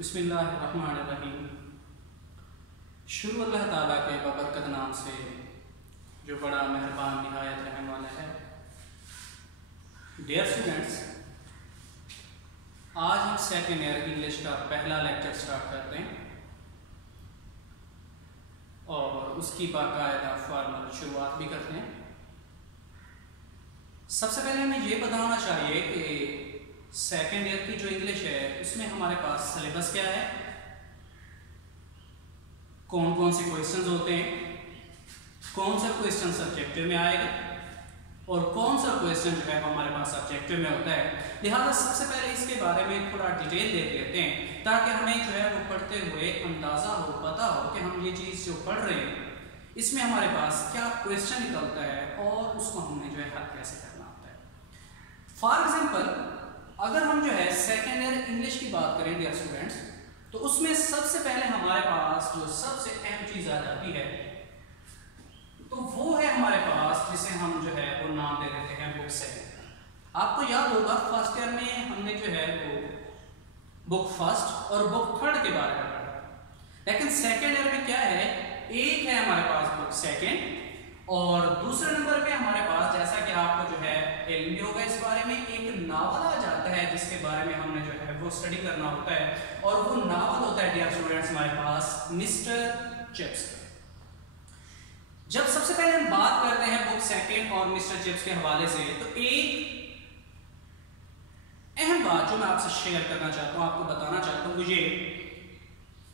बिस्मिल्लाहिर्रहमानिर्रहीम। शुरू अल्लाह ताला के बबरकत नाम से जो बड़ा मेहरबान निहायत रहने वाला है। डियर स्टूडेंट्स, आज हम सेकेंड ईयर इंग्लिश का पहला लेक्चर स्टार्ट करते हैं और उसकी बाकायदा फॉर्मल शुरुआत भी करते हैं। सबसे पहले हमें ये बताना चाहिए कि सेकेंड ईयर की जो इंग्लिश है उसमें हमारे पास सिलेबस क्या है, कौन कौन से क्वेश्चंस होते हैं, कौन सा क्वेश्चन सब्जेक्टिव में आएगा और कौन सा क्वेश्चन जो है हमारे पास सब्जेक्टिव में होता है। लिहाजा सबसे पहले इसके बारे में थोड़ा डिटेल देख लेते हैं ताकि हमें जो है वो पढ़ते हुए अंदाज़ा हो, पता हो कि हम ये चीज़ जो पढ़ रहे हैं इसमें हमारे पास क्या क्वेश्चन निकलता है और उसको हमने जो है हल कैसे करना होता है। फॉर एग्जाम्पल, अगर हम जो है सेकेंड ईयर इंग्लिश की बात करें डियर स्टूडेंट्स, तो उसमें सबसे पहले हमारे पास जो सबसे अहम चीज आ जाती है तो वो है हमारे पास जिसे हम जो है वो नाम दे देते हैं बुक सेकेंड। आपको याद होगा फर्स्ट ईयर में हमने जो है वो बुक फर्स्ट और बुक थर्ड के बारे में पढ़ा, लेकिन सेकेंड ईयर में क्या है, एक है हमारे पास बुक सेकेंड और दूसरे नंबर पे हमारे पास, जैसा कि आपको जो है इल्म भी होगा इस बारे में, एक नावल आ जाता है जिसके बारे में हमने जो है वो स्टडी करना होता है और वो नावल होता है डियर स्टूडेंट्स हमारे पास मिस्टर चिप्स। जब सबसे पहले हम बात करते हैं बुक सेकेंड और मिस्टर चिप्स के हवाले से, तो एक अहम बात जो मैं आपसे शेयर करना चाहता हूं, आपको बताना चाहता हूं, वो ये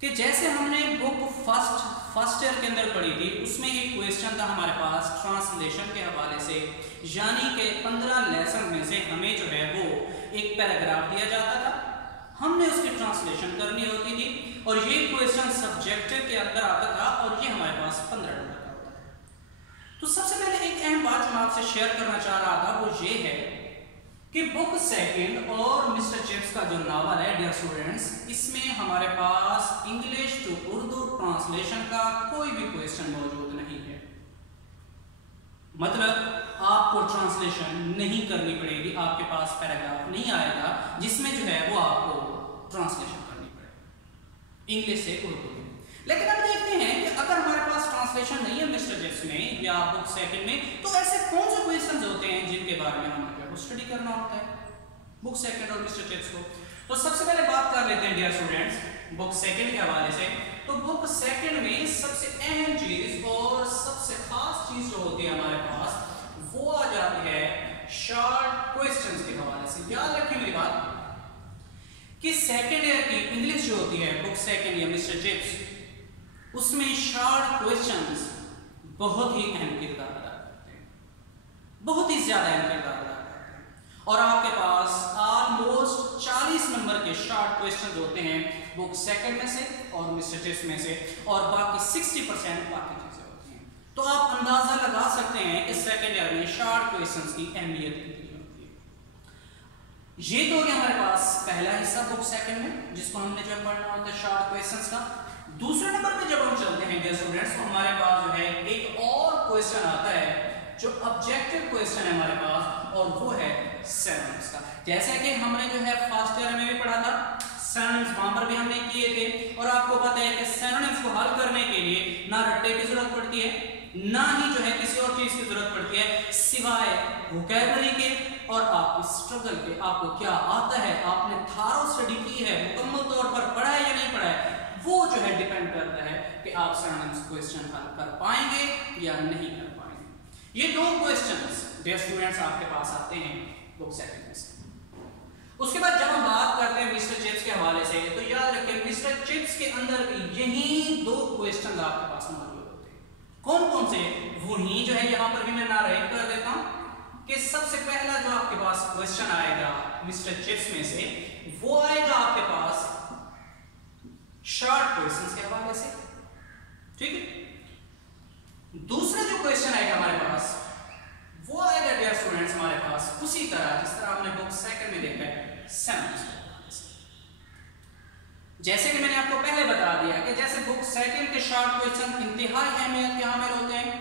कि जैसे हमने बुक फर्स्ट ईयर के अंदर पढ़ी थी, उसमें एक क्वेश्चन था हमारे पास ट्रांसलेशन के हवाले से, यानी कि 15 लेसन में से हमें जो है वो एक पैराग्राफ दिया जाता था, हमने उसकी ट्रांसलेशन करनी होती थी और ये क्वेश्चन सब्जेक्टिव के अंदर आता था और ये हमारे पास 15 नंबर का होता था। तो सबसे पहले एक अहम बात जो मैं आपसे शेयर करना चाह रहा था वो ये है कि बुक सेकेंड और मिस्टर चिप्स का जो नावल है डियर स्टूडेंट्स, इसमें हमारे पास इंग्लिश टू उर्दू ट्रांसलेशन का कोई भी क्वेश्चन मौजूद नहीं है। मतलब आपको ट्रांसलेशन नहीं करनी पड़ेगी, आपके पास पैराग्राफ नहीं आएगा जिसमें जो है वो आपको ट्रांसलेशन करनी पड़ेगी इंग्लिश से उर्दू में। लेकिन अब देखते हैं कि अगर हमारे पास ट्रांसलेशन नहीं है मिस्टर चिप्स में या बुक सेकेंड में, तो ऐसे कौन से क्वेश्चन होते हैं जिनके बारे में हमें स्टडी करना होता है बुक सेकेंड और मिस्टर चिप्स को। तो सबसे पहले बात कर लेते हैं डियर स्टूडेंट्स बुक सेकेंड के हवाले से। तो बुक सेकेंड में सबसे अहम चीज और सबसे खास चीज जो होती है हमारे पास वो आ जाती है शॉर्ट क्वेश्चंस के हवाले से। याद रखिए मेरी बात कि सेकेंड ईयर की इंग्लिश जो होती है बुक सेकेंड या मिस्टर चिप्स, उसमें शॉर्ट क्वेश्चंस बहुत ही अहम किरदार अदा करते हैं, बहुत ही ज्यादा अहम किरदार अदा और आपके पास ऑलमोस्ट 40 नंबर के शॉर्ट क्वेश्चन होते हैं बुक सेकंड में से और मिस्टर चिप्स में से, और बाकी 60% बाकी चीजें होती हैं। तो आप अंदाजा लगा सकते हैं कि सेकंड ईयर में शॉर्ट क्वेश्चंस की अहमियत कितनी होती है। ये तो हो गया हमारे पास पहला हिस्सा बुक सेकंड में जिसको हमने जो पढ़ना होता है शॉर्ट क्वेश्चंस का। दूसरे नंबर पे जब हम चलते हैं डियर स्टूडेंट्स, तो हमारे पास जो है एक और क्वेश्चन आता है जो ऑब्जेक्टिव क्वेश्चन है हमारे पास, और वो है सिनोनिम्स का। जैसे कि हमने जो है फर्स्ट ईयर में भी पढ़ा था, सिनोनिम्स वहां पर भी हमने किए थे और आपको पता है कि सिनोनिम्स को हल करने के लिए ना रट्टे की जरूरत पड़ती है, ना ही जो है किसी और चीज की जरूरत पड़ती है सिवाय वोकैबुलरी के और आपकी स्ट्रगल के। आपको क्या आता है, आपने थारो स्टडी की है, मुकम्मल तौर पर पढ़ा है या नहीं पढ़ा है, वो जो है डिपेंड करता है कि आप सिनोनिम्स क्वेश्चन हल कर पाएंगे या नहीं कर पाएंगे। ये दो क्वेश्चंस डियर स्टूडेंट्स आपके पास आते हैं बुक सेकेंड में से। उसके बाद जब हम बात करते हैं मिस्टर चिप्स के हवाले से, तो याद रखें मिस्टर चिप्स के अंदर भी यही दो क्वेश्चन आपके पास मौजूद होते हैं। कौन कौन से, वही जो है यहां पर भी मैं नारेट कर देता हूं कि सबसे पहला जो आपके पास क्वेश्चन आएगा मिस्टर चिप्स में से, वो आएगा आपके पास शॉर्ट क्वेश्चंस के हवाले से, ठीक है। दूसरा जो क्वेश्चन आएगा हमारे पास वो आएगा डियर स्टूडेंट्स हमारे पास उसी तरह जिस तरह हमने बुक सेकंड में देखा है सिनोनिम्स। जैसे कि मैंने आपको पहले बता दिया कि जैसे बुक सेकंड के शॉर्ट क्वेश्चन इंतहाई अहमियत के हामिल होते हैं,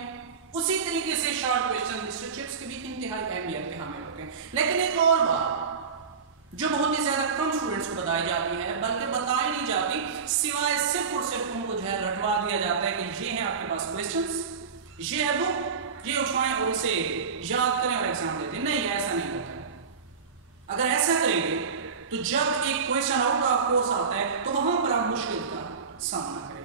उसी तरीके से शॉर्ट क्वेश्चन मिस्टर चिप्स के भी इंतहाई अहमियत के हामिल होते हैं। लेकिन एक और बात जो बहुत ही ज्यादा कम स्टूडेंट्स को बताई जाती है, बल्कि बताई नहीं जाती दिया जाता है कि ये है आपके पास क्वेश्चंस, ये है बुक, ये उठाएं और उसे याद करें और एग्जाम देते हैं। नहीं, ऐसा नहीं होता। अगर ऐसा करेंगे तो जब एक क्वेश्चन आउट ऑफ कोर्स आता है तो वहां पर आप मुश्किल का सामना करेंगे।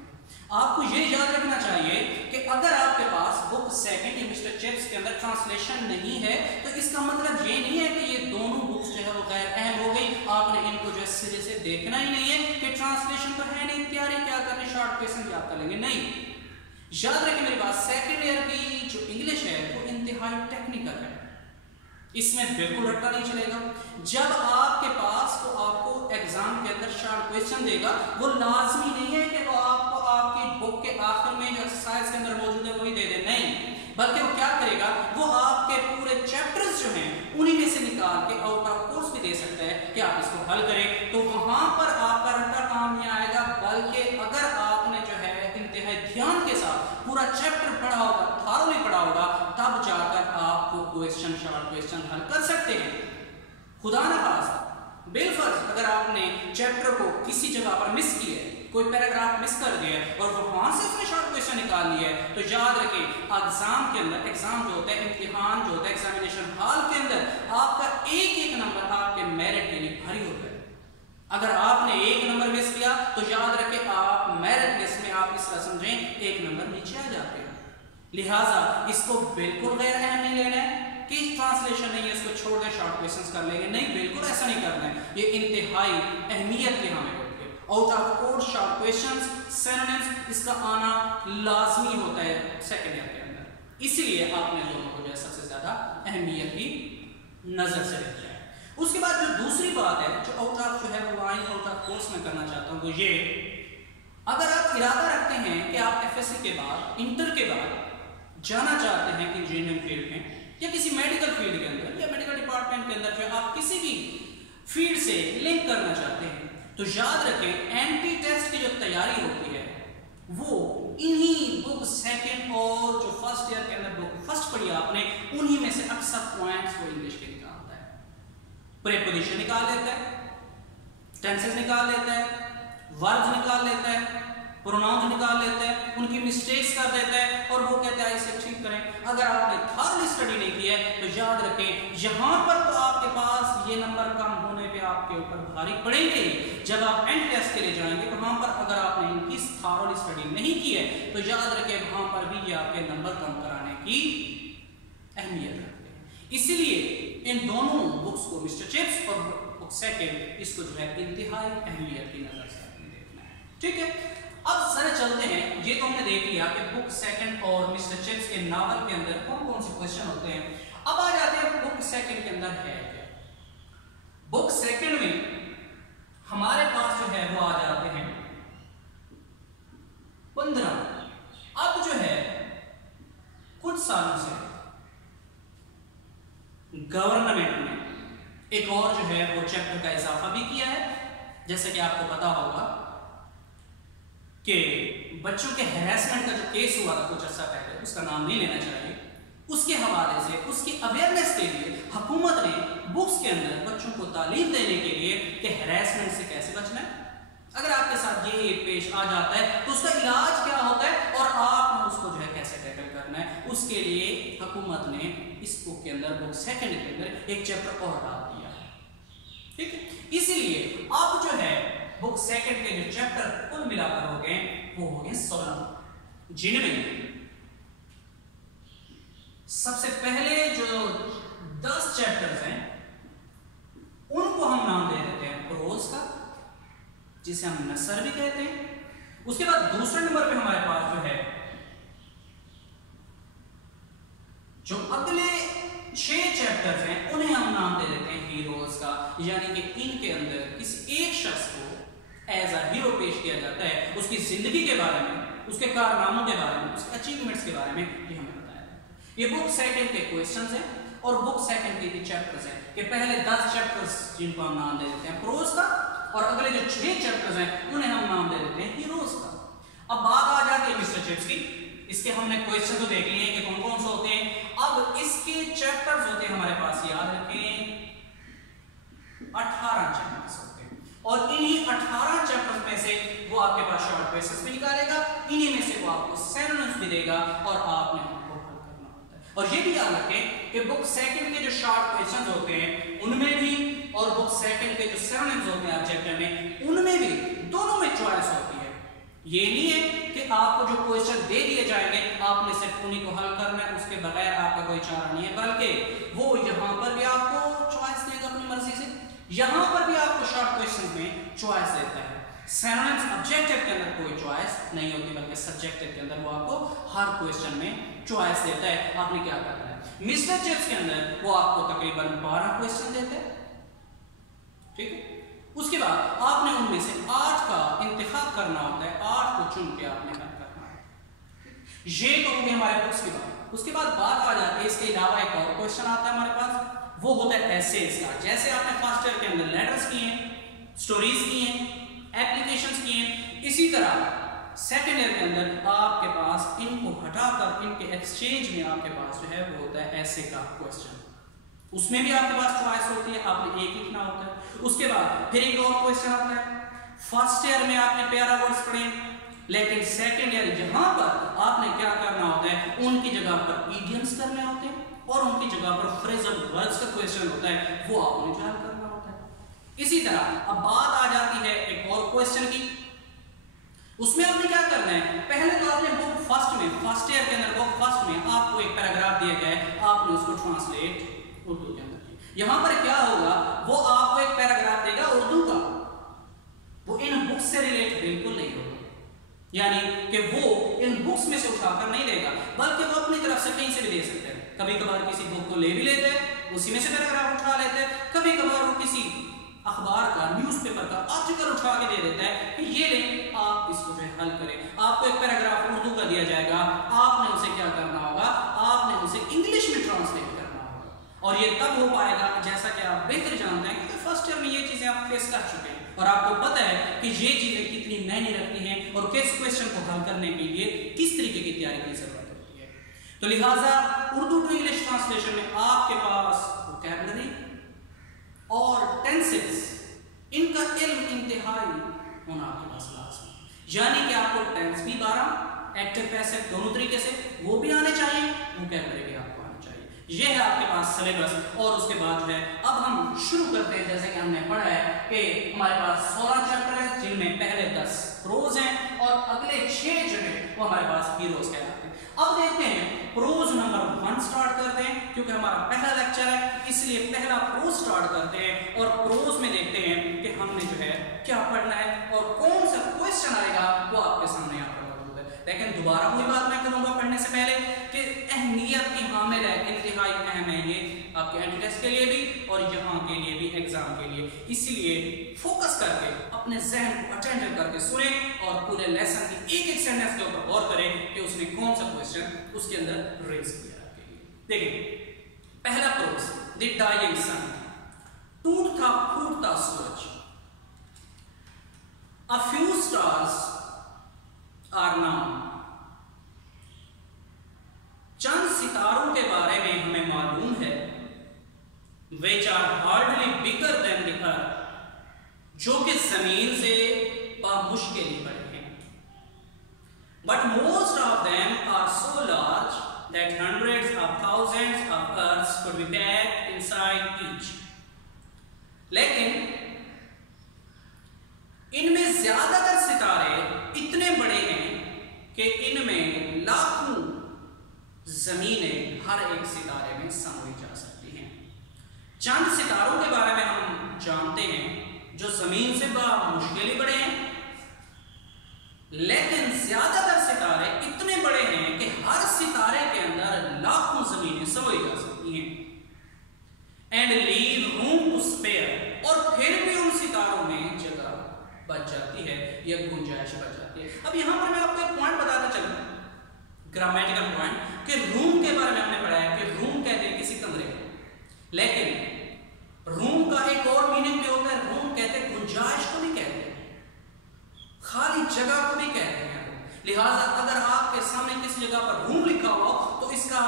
आपको ये याद रखना चाहिए कि अगर आपके पास बुक सेकंड मिस्टर चिप्स के अंदर ट्रांसलेशन नहीं है तो इसका मतलब ये नहीं है कि ये दोनों बुक्स जो है वो गैर अहम हो गई, आपने इनको जो है सिरे से देखना ही नहीं है कि ट्रांसलेशन तो है नहीं, तैयारी क्या करनी, शॉर्ट क्वेश्चन याद कर लेंगे। नहीं, याद रखें मेरी बात, सेकंड ईयर की जो इंग्लिश है वो इंतहाई टेक्निकल है, इसमें बिल्कुल रट्टा नहीं चलेगा। जब आपके पास तो आपको एग्जाम के अंदर शॉर्ट क्वेश्चन देगा, वो लाजमी नहीं है कि वो आपको आपकी बुक के आखिर में जो एक्सरसाइज के अंदर मौजूद है वही दे दे, नहीं, बल्कि वो क्या करेगा, वो आपके पूरे चैप्टर्स जो हैं उन्हीं में से निकाल के आउट ऑफ कोर्स भी दे सकता है कि आप इसको हल करें। तो वहां पर आपका रट्टा काम नहीं आएगा, बल्कि अगर आपने जो है इंतहाई ध्यान के साथ पूरा चैप्टर पढ़ा होगा, थारोली पढ़ा होगा, तब जाकर आप वो क्वेश्चन शॉर्ट क्वेश्चन हल कर सकते हैं। खुदा न खास्ता बिलफर्ज अगर आपने चैप्टर को किसी जगह पर मिस किया है, कोई पैराग्राफ मिस कर दिया है और वहां से उसने शॉर्ट क्वेश्चन निकाल लिया है, तो याद रखें एग्जाम के अंदर, एग्जाम जो होता है, इम्तिहान जो होता है, एग्जामिनेशन हॉल के अंदर आपका एक एक नंबर आपके मेरिट के लिए भारी होता है। अगर आपने एक नंबर मिस किया तो याद रखें आप मेरिट लिस्ट में आप इस तरह समझें एक नंबर नीचे आ जाते हैं। लिहाजा इसको बिल्कुल गैर अहम नहीं लेना है कि ट्रांसलेशन नहीं है, इसको छोड़ दें, शॉर्ट क्वेश्चंस कर लेंगे, नहीं, बिल्कुल ऐसा नहीं करना है। ये इंतहाई अहमियत के हमें होती है। Out of course short questions, synonyms, इसका आना लाजमी होता है सेकंड ईयर के अंदर, इसलिए आपने दोनों को जो है सबसे ज्यादा अहमियत की नजर से देखा है। उसके बाद जो दूसरी बात है जो आउट ऑफ जो है वो लाइन आउट ऑफ कोर्स में करना चाहता हूँ, वो ये, अगर आप इरादा रखते हैं कि आप एफएससी के बाद, इंटर के बाद जाना चाहते हैं इंजीनियरिंग फील्ड में या किसी मेडिकल फील्ड के अंदर या मेडिकल डिपार्टमेंट के अंदर, जो आप किसी भी फील्ड से लिंक करना चाहते हैं, तो याद रखें एंटी टेस्ट की जो तैयारी होती है वो इन्हीं बुक सेकंड और जो फर्स्ट ईयर के अंदर बुक फर्स्ट पढ़ी आपने, उन्हीं में से अक्सर पॉइंट्स वो इंग्लिश के निकालता है। प्रीपोजिशन निकाल लेता है, टेंसेस निकाल लेता है, वर्ब्स निकाल लेता है, प्रोनाउंस निकाल लेता है, उनकी मिस्टेक्स कर देता है और वो कहता है इसे ठीक करें। अगर आपने थॉरली स्टडी नहीं की है तो याद रखें यहां पर तो आपके पास ये नंबर कम होने पे आपके ऊपर भारी पड़ेंगे। जब आप एंड टेस्ट के लिए जाएंगे वहां पर अगर आपने इनकी थॉरली स्टडी नहीं की है तो याद रखें वहां पर भी ये आपके नंबर कम कराने की अहमियत रखते हैं। इसलिए इन दोनों बुक्स को, मिस्टर चिप्स और बुक सेकंड, इसको जो है इंतहाई अहमियत की नजर से आपने देखना है। ठीक है, अब सर चलते हैं, ये तो हमने देख लिया कि बुक सेकंड और मिस्टर चिप्स के नावल के अंदर कौन कौन से क्वेश्चन होते हैं। अब आ जाते हैं बुक सेकंड के अंदर है क्या। बुक सेकंड में हमारे पास जो है वो आ जाते हैं 15। अब जो है कुछ सालों से गवर्नमेंट ने एक और जो है वो चैप्टर का इजाफा भी किया है। जैसे कि आपको पता होगा कि बच्चों के हैरेसमेंट का जो केस हुआ था कुछ अर्सा पहले, उसका नाम नहीं लेना चाहिए, उसके हवाले से उसकी अवेयरनेस के लिए हुकूमत ने बुक्स के अंदर बच्चों को तालीम देने के लिए कि हैरेसमेंट से कैसे बचना है, अगर आपके साथ ये पेश आ जाता है तो उसका इलाज क्या होता है और आपने उसको जो है कैसे टैकल करना है, उसके लिए हुकूमत ने इस बुक के अंदर, बुक सेकंड के अंदर एक चैप्टर और डाल दिया है। ठीक है, इसीलिए अब जो है बुक सेकंड के जो चैप्टर कुल मिलाकर हो गए वो हो गए 16, जिनमें सबसे पहले जो 10 चैप्टर्स हैं उनको हम नाम दे देते हैं प्रोज का, जिसे हम नसर भी कहते हैं। उसके बाद दूसरे नंबर पे हमारे पास जो है जो अगले 6 चैप्टर्स हैं उन्हें हम नाम दे देते हैं हीरोज का, यानी कि इनके अंदर किसी एक शख्स को एज अ हीरो पेश किया जाता है, उसकी जिंदगी के बारे में, उसके कारनामों के बारे में, उसके अचीवमेंट्स के बारे में ये हमें बताया जाता है। ये बुक सेकंड के क्वेश्चंस हैं और बुक सेकंड के चैप्टर्स हैं कि पहले 10 चैप्टर्स जिनको हम नाम दे देते हैं प्रोज का और अगले जो 6 चैप्टर्स हैं उन्हें हम नाम दे देते हैं हीरोज का। अब बात आ जाती है मिस्टर चिप्स की, इसके हमने क्वेश्चन तो देख लिए कि कौन कौन से होते हैं। अब इसके चैप्टर्स होते हैं हमारे पास, याद रखें 18 चैप्टर्स होते हैं और इन्हीं 18 चैप्टर्स में से वो आपके पास शॉर्ट क्वेश्चंस भी निकालेगा, इन्हीं में से वो आपको सिनोनिम्स भी देगा और आपने उनको हल करना होता है। और ये भी याद रखें कि बुक सेकंड के जो शॉर्ट क्वेश्चंस होते हैं उनमें भी और बुक सेकंड के जो सिनोनिम्स होते हैं चैप्टर में उनमें भी दोनों में चॉइस होती है। ये नहीं है कि आपको जो क्वेश्चन दे दिए जाएंगे आपने सिर्फ उन्हीं को हल करना है, उसके बगैर आपका कोई चारा नहीं है, बल्कि वो यहाँ पर भी आपको चॉइस देगा अपनी मर्जी से, यहाँ पर भी आपको शॉर्ट क्वेश्चन में चॉइस देता है। सिनोनिम्स ऑब्जेक्टिव के अंदर कोई चॉइस नहीं होती, बल्कि सब्जेक्टिव के अंदर वो आपको हर क्वेश्चन में चॉइस देता है, आपने क्या करना है। मिस्टर चिप्स के अंदर वो आपको तकरीबन 12 क्वेश्चन देते हैं, ठीक है। उसके बाद आपने उनमें से 8 का इंतखाब करना होता है, 8 को चुन के आपने हल करना है। ये तो हो गई हमारे बुक्स की बात। उसके बाद बात आ जाती है इसके अलावा एक और क्वेश्चन आता है हमारे पास, वो होता है एसेज का। जैसे आपने फर्स्ट ईयर के अंदर लेटर्स किए हैं, स्टोरीज किए हैं, एप्लीकेशंस किए हैं, इसी तरह सेकेंड ईयर के अंदर आपके पास इनको हटाकर इनके एक्सचेंज में आपके पास जो है वो होता है ऐसे का क्वेश्चन। उसमें भी आपके पास चॉइस होती है, आपने एक लिखना होता है। उसके बाद फिर एक और क्वेश्चन आता है, फर्स्ट ईयर में आपने प्यारा वर्ड्स पढ़े, लेकिन सेकेंड ईयर जहां पर आपने क्या करना होता है, उनकी जगह पर इडियम्स करने होते हैं और उनकी जगह पर फ्रेजल वर्ड्स का क्वेश्चन होता है, वो आपने जो करना होता है। इसी तरह अब बात आ जाती है एक और क्वेश्चन की, उसमें आपने क्या करना है, पहले तो आपने बुक फर्स्ट में, फर्स्ट ईयर के अंदर बुक फर्स्ट में आपको एक पैराग्राफ दिया गया है, आपने उसको ट्रांसलेट उर्दू के अंदर। यहां पर क्या होगा, वो आपको एक पैराग्राफ देगा उर्दू का, वो इन बुक्स से रिलेट बिल्कुल नहीं होगा, यानी कि वो इन बुक्स में से उठाकर नहीं देगा, बल्कि वो अपनी तरफ से कहीं से भी दे सकते हैं। कभी कभार किसी बुक को ले भी लेते हैं, उसी में से पैराग्राफ उठा लेते हैं, कभी कभार वो किसी अखबार का, न्यूज़पेपर का आर्टिकल उठा के दे देता है कि ये ले आप इसको जो हल करें। आपको एक पैराग्राफ उर्दू का दिया जाएगा, आपने उसे क्या करना होगा, आपने उसे इंग्लिश में ट्रांसलेट करना होगा। और ये तब हो पाएगा जैसा कि आप बेहतर जानते हैं, क्योंकि फर्स्ट ईयर में ये चीजें आप फेस कर चुके हैं और आपको पता है कि ये चीजें कितनी मायने रखती हैं और किस क्वेश्चन को हल करने के लिए किस तरीके की तैयारी की जरूरत होती है। तो लिहाजा उर्दू टू इंग्लिश ट्रांसलेशन में आपके पास वोकैबुलरी और टेंसेस, इनका इल्म इंतहाई होना आपके पास लाजमी, यानी कि आपको टेंस भी 12 एक्टिव पैसिव दोनों तरीके से वो भी आने चाहिए, वोकैबुलरी भी आपको आनी चाहिए। ये है आपके पास सिलेबस। और उसके बाद जो है अब हम शुरू करते हैं, जैसे कि हमने पढ़ा है कि हमारे पास 16 चैप्टर है, जिनमें पहले 10 प्रोज हैं और अगले 6 जो है वो हमारे पास हीरोज कहलाते हैं। अब देखते हैं प्रोज नंबर 1 स्टार्ट करते हैं, क्योंकि हमारा पहला लेक्चर है इसलिए पहला प्रोज स्टार्ट करते हैं और प्रोज में देखते हैं कि हमने जो है क्या पढ़ना है और कौन सा क्वेश्चन आएगा वो आपके सामने यहाँ पर मौजूद है। लेकिन दोबारा वही बात मैं करूंगा पढ़ने से पहले कि अहमियत की हामिल है, इंतहाई अहम है ये आपके एंट्री टेस्ट के लिए भी और यहाँ के लिए भी, एग्जाम के लिए। इसलिए फोकस करके अपने जहन को अटेंड करके सुने और पूरे लेसन की एक एक सेंटेंस के ऊपर गौर करें कि उसने कौन सा क्वेश्चन उसके अंदर रेज किया आपके लिए। देखिए पहला प्रोज, द डाइंग सन, टूटता फूटता सूरज। A few stars are known. चंद सितारों के बारे में हमें मालूम है, which are hardly bigger than the earth, जो कि जमीन से बामुश्किल ही बड़े हैं, but most of them are so large that hundreds of thousands of earths could be packed inside each. लेकिन इनमें ज्यादातर सितारे इतने बड़े हैं कि इनमें लाखों जमीनें हर एक सितारे में समाई जा सकती हैं। चंद सितारों के बारे में हम जानते हैं जो जमीन से मुश्किल ही बड़े हैं, लेकिन ज्यादातर सितारे इतने बड़े हैं कि हर सितारे के अंदर लाखों जमीनें समाई जा सकती हैं। And leave room to spare, और फिर भी उन सितारों में जगह बच जाती है या गुंजाइश बच जाती है। अब यहां पर मैं आपको एक पॉइंट बताता चलूं, ग्रामेटिकल पॉइंट, कि रूम के बारे में हमने पढ़ा है कि रूम कहते हैं किसी कमरे को, लेकिन रूम का एक और मीनिंग भी होता है, रूम कहते हैं गुंजाइश को भी कहते हैं, खाली जगह को भी कहते हैं। लिहाजा अगर आपके सामने किसी जगह पर रूम लिखा हो तो इसका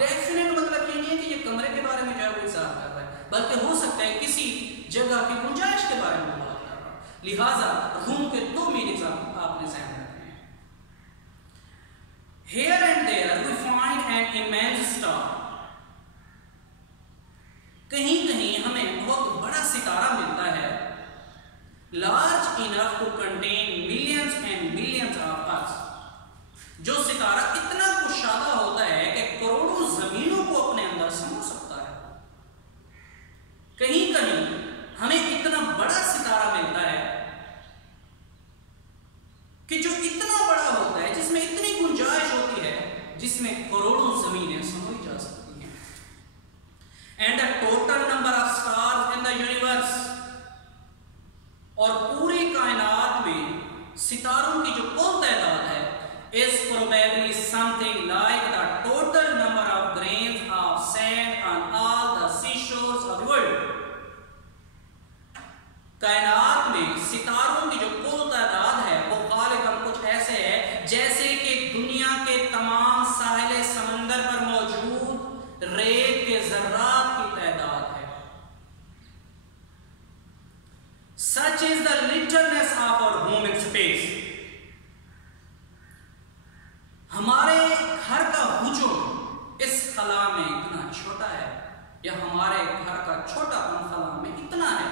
डेफिनेट मतलब ये नहीं है कि ये कमरे के बारे में जो है वो इशारा कर रहा है, बल्कि हो सकता है किसी जगह की गुंजाइश के बारे में बात कर रहा है। लिहाजा रूम के दो मीनिंग डिजाइन करते हैं। Here and there we find an immense star. कहीं कहीं हमें बहुत बड़ा सितारा मिलता है, large enough to contain millions and millions of us. जो सितारा इतना कुशादा होता है कि करोड़ों जमीनों को अपने अंदर समा सकता है। कहीं कहीं हमें इतना बड़ा सितारा मिलता है कि जो इतना बड़ा होता है, जिसमें इतनी गुंजाइश होती है, जिसमें करोड़ों जमीनें समाई जा सकती हैं। And the total number of stars in the universe, और पूरी कायनात में सितारों की जो कुल तादाद है, is probably something like the total number of grains of sand on all the seashores of the world. कायनात में सितारों की जो कुल तादाद है वो गालिबन कुछ ऐसे है जैसे कि दुनिया के तमाम साहिल समंदर पर मौजूद रेत के ज़र्रात की तादाद है। Such is the littleness of our home in space. हमारे घर का हुजूम इस खला में इतना छोटा है, या हमारे घर का छोटापन खला में इतना है,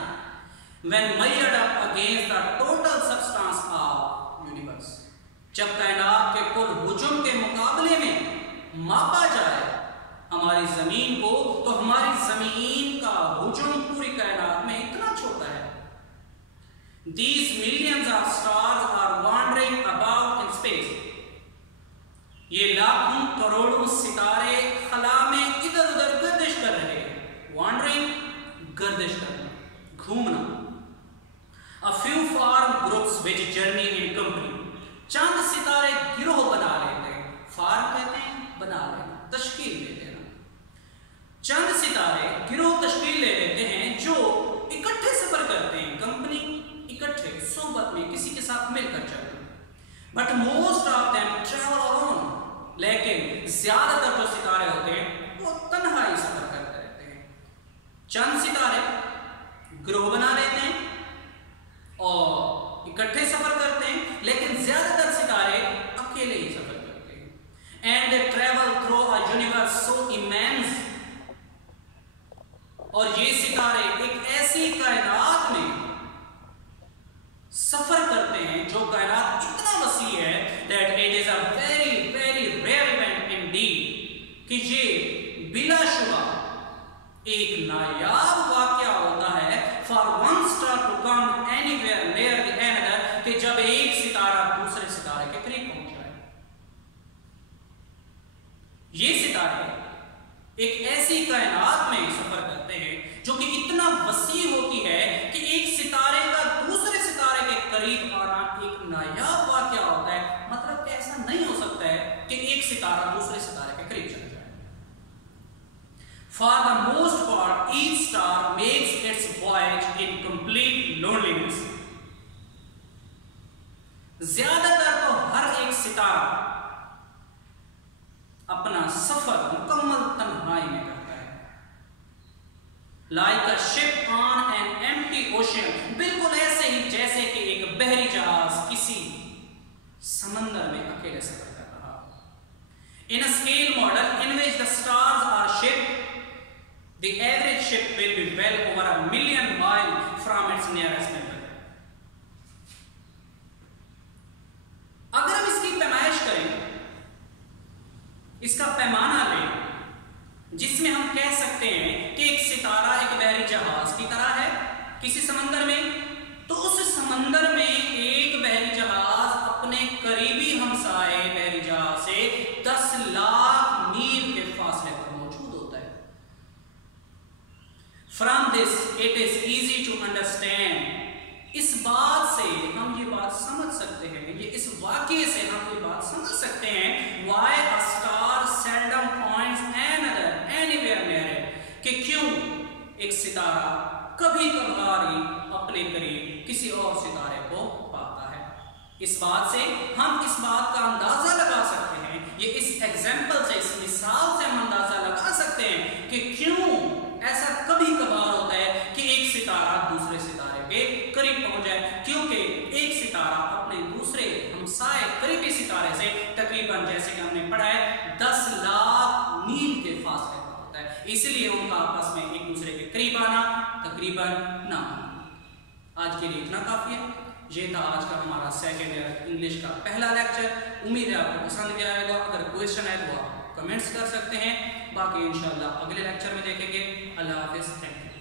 when measured up against the total substance of universe. जब कायनात के कुल हुजूम के मुकाबले में मापा जाए हमारी जमीन को, तो हमारी जमीन का हुजूम पूरी कायनात में इतना छोटा है। These millions of stars are wandering about in space. ये लाखों करोड़ों सितारे खला में इधर उधर गर्दिश कर रहे हैं। वॉन्डरिंग, गर्दिश करना, घूमना। A few farm groups which journey in company. चंद सितारे गिरोह बना लेते हैं। फार्म कहते हैं बना लेना, तश्कील दे देना। चंद सितारे गिरोह तश्कील ले लेते हैं जो इकट्ठे सफर करते हैं। कंपनी, इकट्ठे सोबत में किसी के साथ मिलकर चलते। But most of them travel alone. लेकिन ज्यादातर जो सितारे होते हैं वो तन्हाई सफर करते रहते हैं। चंद सितारे गिरोह बना लेते हैं और इकट्ठे सफर करते हैं, लेकिन ज्यादातर सितारे अकेले ही सफर करते हैं। And they travel through a universe so immense, और ये सितारे एक ऐसी कायनात में सफर करते हैं जो कायनात इतना वसी है that it is a very very rare event indeed कि ये बिलाशुबा एक नायाब वाकया होता है for one star to come anywhere near the another, कि जब एक सितारा दूसरे सितारे के करीब पहुंच जाए। ये सितारे एक ऐसी कायनात में सफर करते हैं जो कि इतना वसी होती है कि एक सितारे का दूसरे सितारे के करीब आना एक नायाब वाकया होता है। मतलब कि ऐसा नहीं हो सकता है कि एक सितारा दूसरे सितारे के करीब चला जाए। For the most part, each star makes its voyage in complete loneliness. ज्यादातर तो हर एक सितारा अपना सफर मुकम्मल तन्हाई में करता है। Like a ship on an empty ocean, बिल्कुल ऐसे ही जैसे कि एक बहरी जहाज किसी समंदर में अकेले सफर कर रहा हो। In a scale model in which the stars are shipped, the average ship will be well over 1 million miles from its nearest neighbor. अगर हम इसकी पैमाइश करें, इसका पैमाना लें, जिसमें हम कह सकते हैं कि एक सितारा एक बहरी जहाज की तरह है किसी समंदर में, तो उस समंदर में एक बहरी जहाज अपने करीबी हमसाए बहरी जहाज से 10 लाख मील के फासले पर मौजूद होता है। From this it is easy to understand, इस बात से हम ये बात समझ सकते हैं, ये इस वाकये से हम ये बात समझ सकते हैं why a star seldom finds another anywhere near it, कि क्यों एक सितारा कभी कभार ही अपने करीब किसी और सितारे को पाता है। इस बात से हम इस बात का अंदाजा लगा सकते हैं, ये इस एग्जाम्पल से, इस मिसाल से हम अंदाजा लगा सकते हैं कि क्यों ऐसा कभी कभार होता है कि एक सितारा दूसरे सितारे के करीब पहुंच जाए, क्योंकि एक सितारा अपने दूसरे हम इसलिए उनका आपस में एक दूसरे के करीब आना तकरीबन ना होना। आज के लिए इतना काफी है। ये था आज का हमारा सेकेंड ईयर इंग्लिश का पहला लेक्चर। उम्मीद है आपको पसंद भी आएगा। अगर क्वेश्चन है तो आप कमेंट्स कर सकते हैं। बाकी इंशाल्लाह अगले लेक्चर में देखेंगे। अल्लाह हाफिज। Thank you.